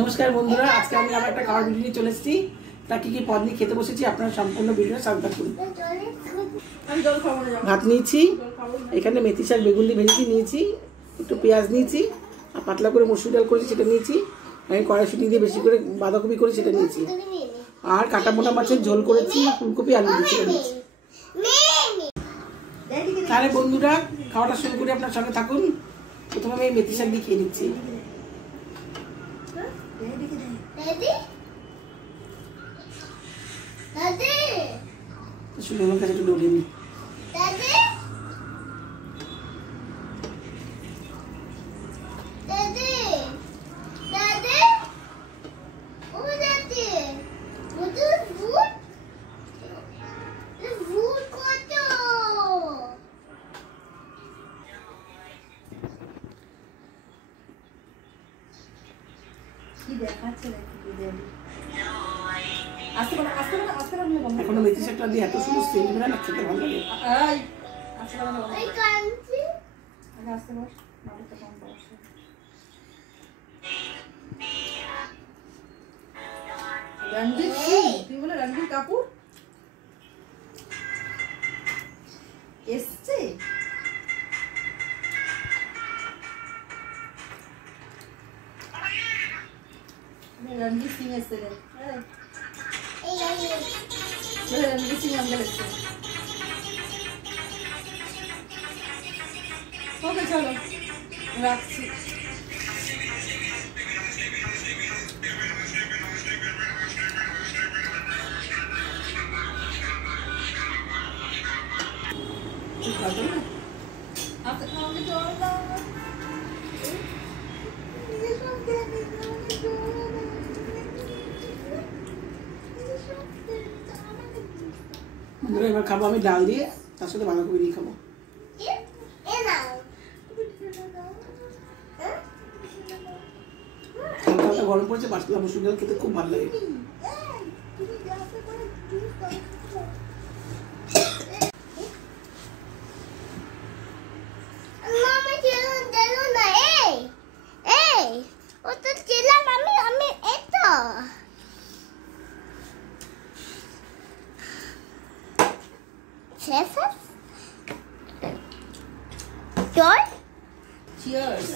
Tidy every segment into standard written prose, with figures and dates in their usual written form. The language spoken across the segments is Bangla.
নমস্কার বন্ধুরা, আজকে আমি আবার একটা খাবার ভিডিও নিয়ে চলে এসেছি। তা কি কি পদ নিয়ে খেতে বসেছি আপনারা সম্পূর্ণ ভিডিওটা সাথে থাকুন। ভাত নিয়েছি, এখানে মেথি শাক বেগুন দিয়ে ভেজেছি নিয়েছি, একটু পেঁয়াজ নিয়েছি, আর পাতলা করে মসুর ডাল করেছি সেটা নিয়েছি, আমি কড়াইশুঁটি দিয়ে বেশি করে বাঁধাকপি করে সেটা নিয়েছি, আর কাটা মোটা মাছের ঝোল করেছি, ফুলকপি আলু দিয়ে সেটা নিয়েছি। তাহলে বন্ধুরা খাওয়াটা শুরু করে আপনার সঙ্গে থাকুন। প্রথমে আমি মেথি শাক দিয়ে খেয়ে নিচ্ছি। শুনে আমার কাছে একটু ডলে নি। এখনো মেথি শাকটা দিয়ে এত সুন্দর সেন্ট বেরোয় না, খেতে ভালো লাগে। রণবীর কাপুর এসছে। রণবীর সিং এসছে, রণবীর সিং আমাদের এসছে। ওকে চলো রাখছি। এবার খাবো আমি ডাল দিয়ে, তার সাথে বাঁধাকপি দিয়ে খাবো। হালকা গরম পড়েছে, পাতলা মসুর ডাল খেতে খুব ভালো লাগে। Cheers.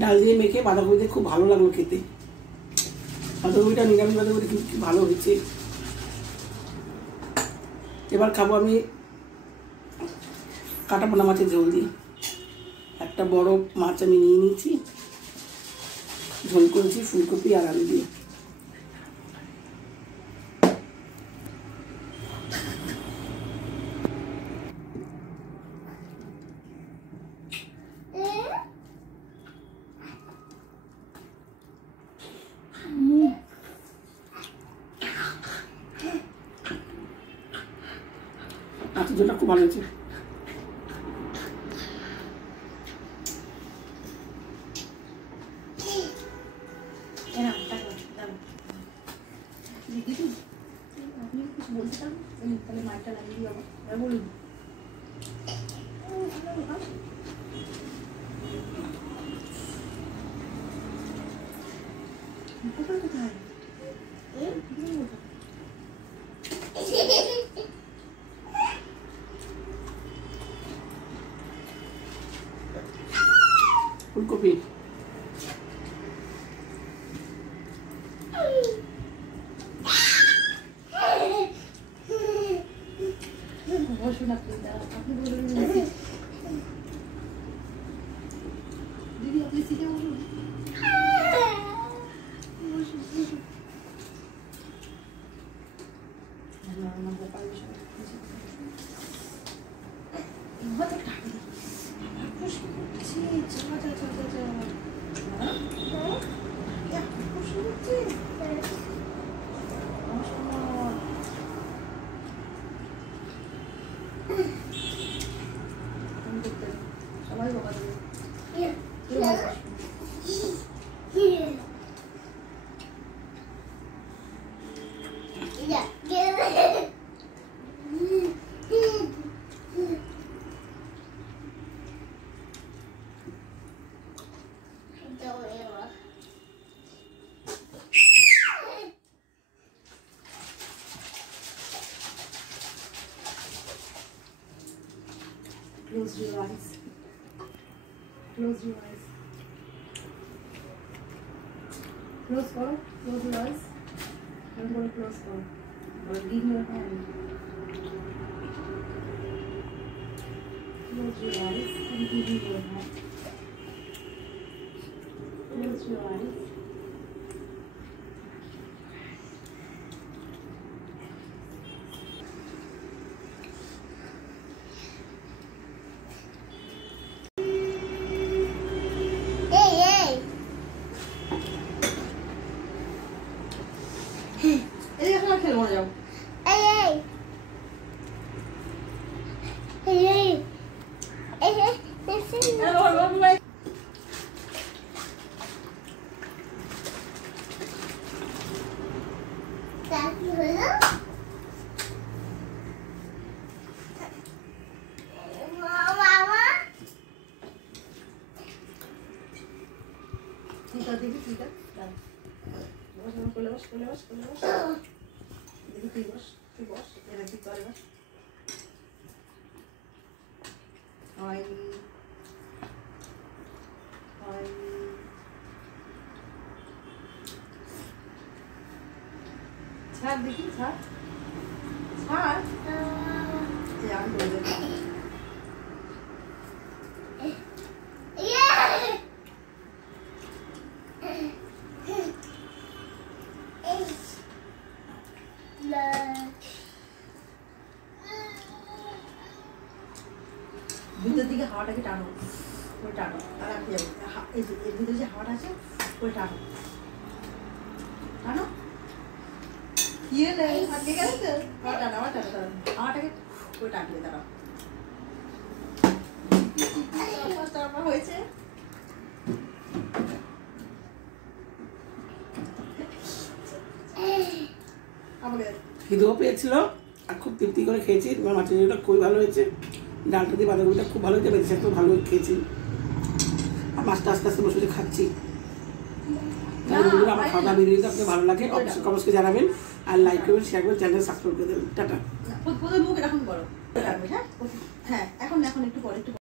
ডাল দিয়ে মেখে বাঁধাকপি দিয়ে খুব ভালো লাগলো খেতে। বাঁধাকপিটা নিরামিষ বাঁধাকপি কি ভালো হয়েছে। এবার খাবো আমি কাটা পোনা মাছের ঝোল দিয়ে। একটা বড় মাছ আমি নিয়ে নিয়েছি, ঝোল করেছি ফুলকপি আর আলু দিয়ে। মাছের ঝোলটা খুব ভালো হয়েছে। আপনি কিছু বলতে চান তাহলে মাইকটা লাগিয়ে দিই আবার বলুন। কোথায় ফুলকপি বসুন আপনি বলুন দিদি, আপনি সিটে বলুন। সবাই বাবা দেবে। Close your eyes. Close your eyes. Close করো. Close your eyes. And go close করো. Or give me your hand. Close your eyes and give me your hand. Close your eyes. এই এখন খেলবো না, যাও। দেখি ঠিক আছে, কোলে বস, কোলে বস, কোলে বস। দেখি তুই বস, তুই বস, এরা ঠিক করে বস। হয় হয় ছাড়, দেখি ছাড় ছাড়। আমি বলে দেবো। ভিতর দিকে হাওয়াটাকে টানো, ওই টানো, আর রাখতে যাবে। এই যে এর ভিতরে যে হাওয়াটা আছে ওই টানো, টানো। কি হলে হাত লেগে গেছে তো? হাওয়া টানো, হাওয়া টানো, টানো হাওয়াটাকে, ওই টানলে দাঁড়াও। হয়েছে আমাকে খিদেও পেয়েছিল আর খুব তৃপ্তি করে খেয়েছি। তোমার মাছের ঝোলটা খুবই ভালো হয়েছে, ডালটা দিয়ে বাঁধাকপিটা খুব ভালো হয়েছে, বেশি একটু ভালো খেয়েছি। আর মাছটা আস্তে আস্তে বসে বসে খাচ্ছি। তাহলে বন্ধুরা আমার খাওয়া দাওয়া ভিডিওটা আপনাকে ভালো লাগে অবশ্যই কমেন্টসকে জানাবেন, আর লাইক করবেন, শেয়ার করবেন, চ্যানেল সাবস্ক্রাইব করে দেবেন। টাটা। মুখ এরকম করো। হ্যাঁ হ্যাঁ, এখন এখন একটু পরে একটু